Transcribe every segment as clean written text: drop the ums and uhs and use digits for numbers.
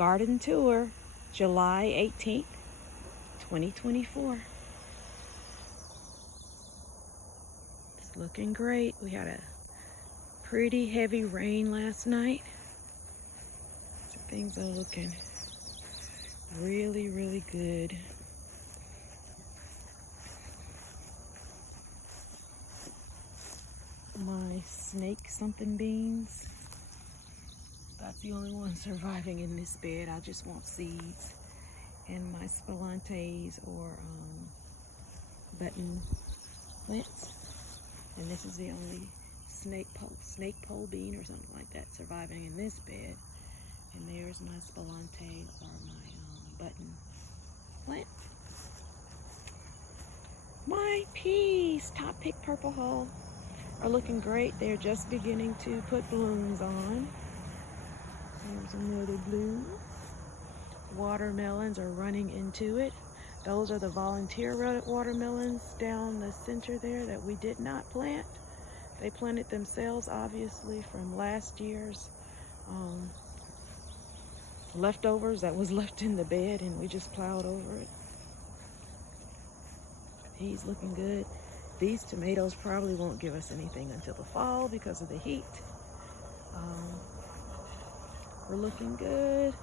garden tour, July 18th, 2024. It's looking great. We had a pretty heavy rain last night. So things are looking really, really good. My snake something beans. That's the only one surviving in this bed. I just want seeds. And my Spillantes or button plants. And this is the only snake pole bean or something like that surviving in this bed. And there's my Spilante or my button plant. My peas, top pick purple hull, are looking great. They're just beginning to put blooms on. There's another bloom. Watermelons are running into it. Those are the volunteer watermelons down the center there that we did not plant. They planted themselves, obviously, from last year's leftovers that was left in the bed, and we just plowed over it. He's looking good. These tomatoes probably won't give us anything until the fall because of the heat. We're looking good.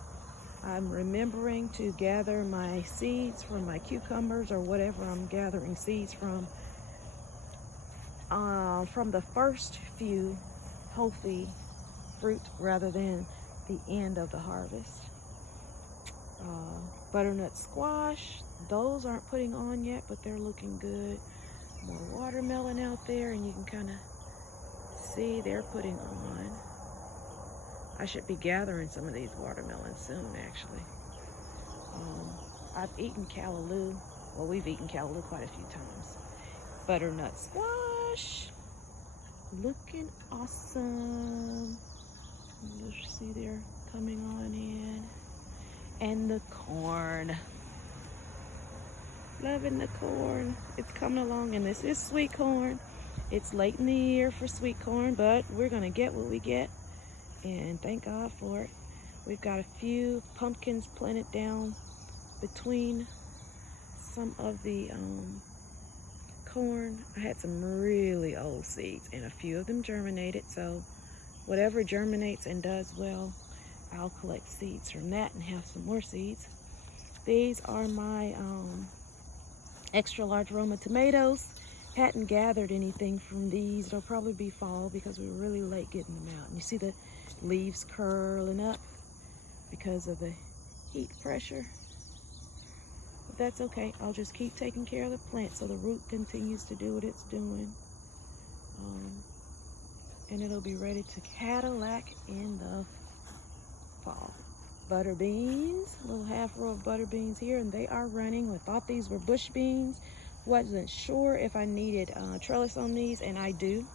I'm remembering to gather my seeds from my cucumbers or whatever I'm gathering seeds from the first few healthy fruit rather than the end of the harvest. Butternut squash, those aren't putting on yet, but they're looking good. More watermelon out there, and you can kind of see they're putting on. I should be gathering some of these watermelons soon, actually. I've eaten callaloo. Well, we've eaten callaloo quite a few times. Butternut squash, looking awesome. You see they're coming on in. And the corn. Loving the corn. It's coming along, and this is sweet corn. It's late in the year for sweet corn, but we're gonna get what we get, and thank God for it. We've got a few pumpkins planted down between some of the corn. I had some really old seeds, and a few of them germinated, so whatever germinates and does well, I'll collect seeds from that and have some more seeds. These are my extra large Roma tomatoes. Hadn't gathered anything from these. It'll probably be fall because we were really late getting them out. And you see the leaves curling up because of the heat pressure. But that's okay. I'll just keep taking care of the plant so the root continues to do what it's doing. And it'll be ready to Cadillac in the fall. Butter beans, a little half row of butter beans here, and they are running. I thought these were bush beans. Wasn't sure if I needed trellis on these, and I do.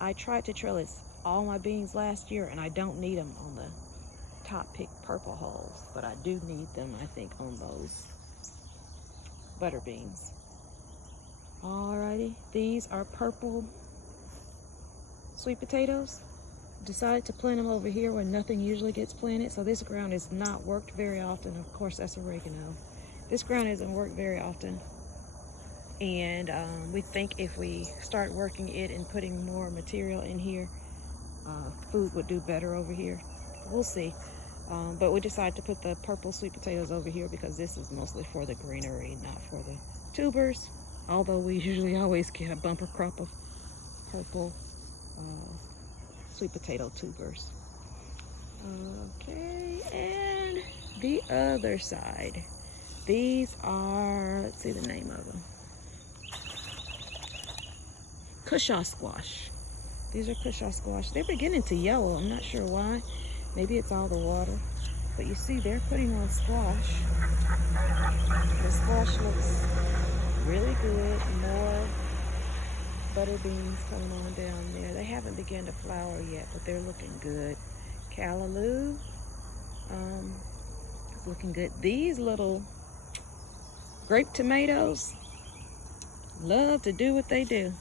I tried to trellis all my beans last year, and I don't need them on the top pick purple hulls, but I do need them, I think, on those butter beans. Alrighty, these are purple sweet potatoes. Decided to plant them over here where nothing usually gets planted, so this ground is not worked very often. Of course, that's oregano. This ground isn't worked very often, and we think if we start working it and putting more material in here, food would do better over here. We'll see. But we decided to put the purple sweet potatoes over here because this is mostly for the greenery, not for the tubers, although we usually always get a bumper crop of purple sweet potato tubers. Okay, and the other side. These are, let's see the name of them. Cushaw squash. These are cushaw squash. They're beginning to yellow. I'm not sure why. Maybe it's all the water. But you see, they're putting on squash. The squash looks really good. More butter beans coming on down there. They haven't begun to flower yet, but they're looking good. Callaloo, it's looking good. These little grape tomatoes love to do what they do.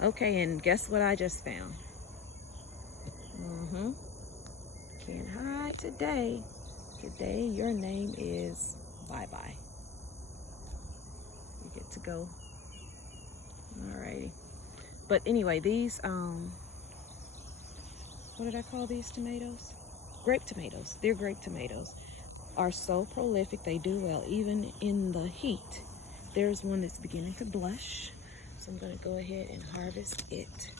Okay, and guess what I just found? Can't hide today. Today your name is bye-bye. You get to go. Alrighty. But anyway, these, what did I call these tomatoes? Grape tomatoes. They're grape tomatoes. Are so prolific. They do well even in the heat. There's one that's beginning to blush. So I'm going to go ahead and harvest it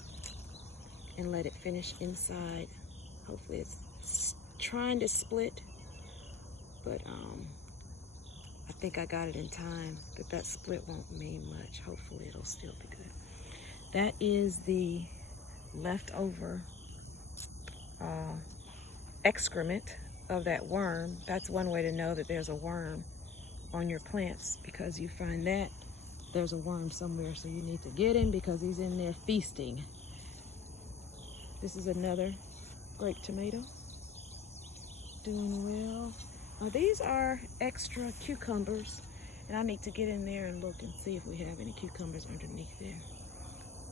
and let it finish inside. Hopefully it's trying to split, but I think I got it in time, but that split won't mean much. Hopefully it'll still be good. That is the leftover excrement of that worm. That's one way to know that there's a worm on your plants, because you find that there's a worm somewhere, so you need to get him because he's in there feasting. This is another grape tomato, doing well. These are extra cucumbers, and I need to get in there and look and see if we have any cucumbers underneath there.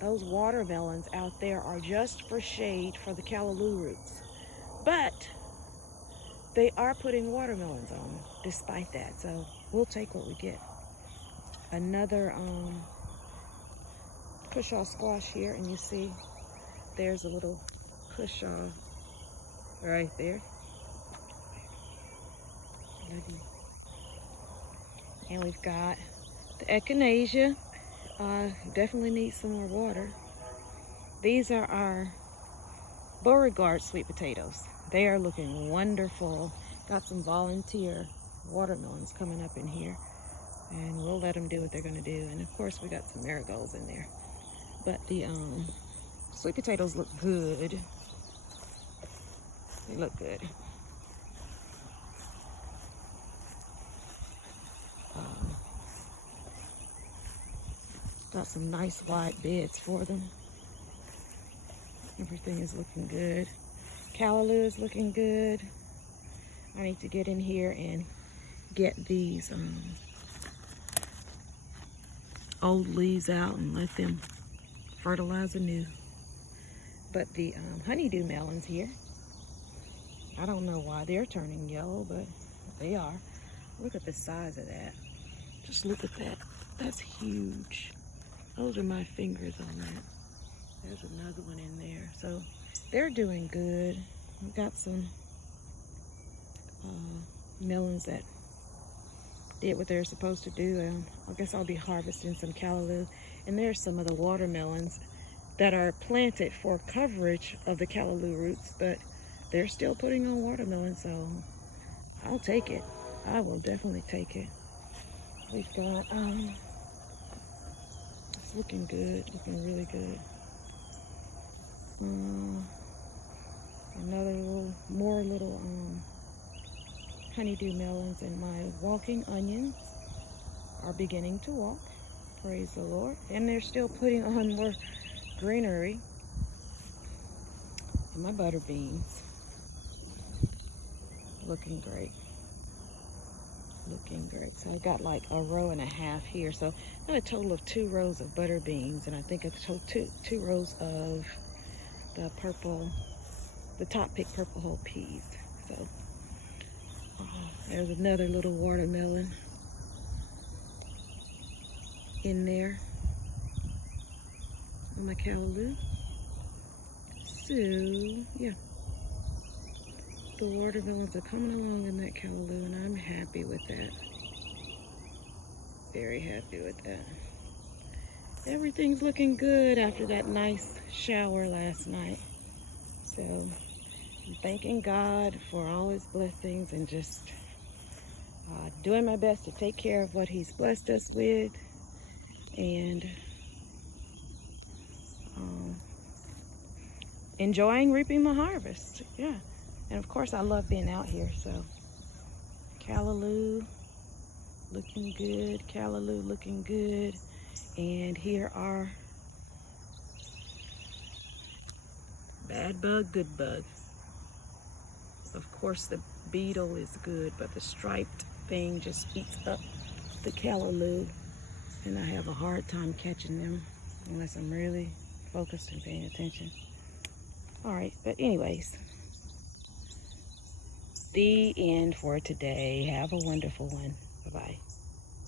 Those watermelons out there are just for shade for the callaloo roots, but they are putting watermelons on despite that, so we'll take what we get. Another pushaw squash here, and you see there's a little pushaw right there. And we've got the echinacea. Definitely needs some more water. These are our Beauregard sweet potatoes. They are looking wonderful. Got some volunteer watermelons coming up in here, and we'll let them do what they're gonna do. And of course we got some marigolds in there. But the sweet potatoes look good. They look good. Got some nice wide beds for them. Everything is looking good. Callaloo is looking good. I need to get in here and get these old leaves out and let them fertilize anew. But the honeydew melons here, I don't know why they're turning yellow, but they are. Look at the size of that. Just look at that. That's huge. Those are my fingers on that. There's another one in there. So they're doing good. We've got some melons that did what they're supposed to do, and I guess I'll be harvesting some callaloo. And there's some of the watermelons that are planted for coverage of the callaloo roots, but they're still putting on watermelon, so I'll take it. I will definitely take it. We've got it's looking good, looking really good. Another more little honeydew melons, and my walking onions are beginning to walk. Praise the Lord. And they're still putting on more greenery. And my butter beans, looking great. Looking great. So I got like a row and a half here. So I got a total of 2 rows of butter beans, and I think a total two rows of the top pick purple whole peas. So there's another little watermelon in there on my callaloo. So yeah, the watermelons are coming along in that callaloo, and I'm happy with that. Very happy with that. Everything's looking good after that nice shower last night. So I'm thanking God for all his blessings, and just doing my best to take care of what he's blessed us with, and enjoying reaping the harvest. Yeah. And of course I love being out here. So callaloo looking good, callaloo looking good. And here are bad bug, good bug. Of course the beetle is good, but the striped thing just eats up the callaloo, and I have a hard time catching them unless I'm really focused and paying attention. All right, but anyways, the end for today. Have a wonderful one. Bye-bye.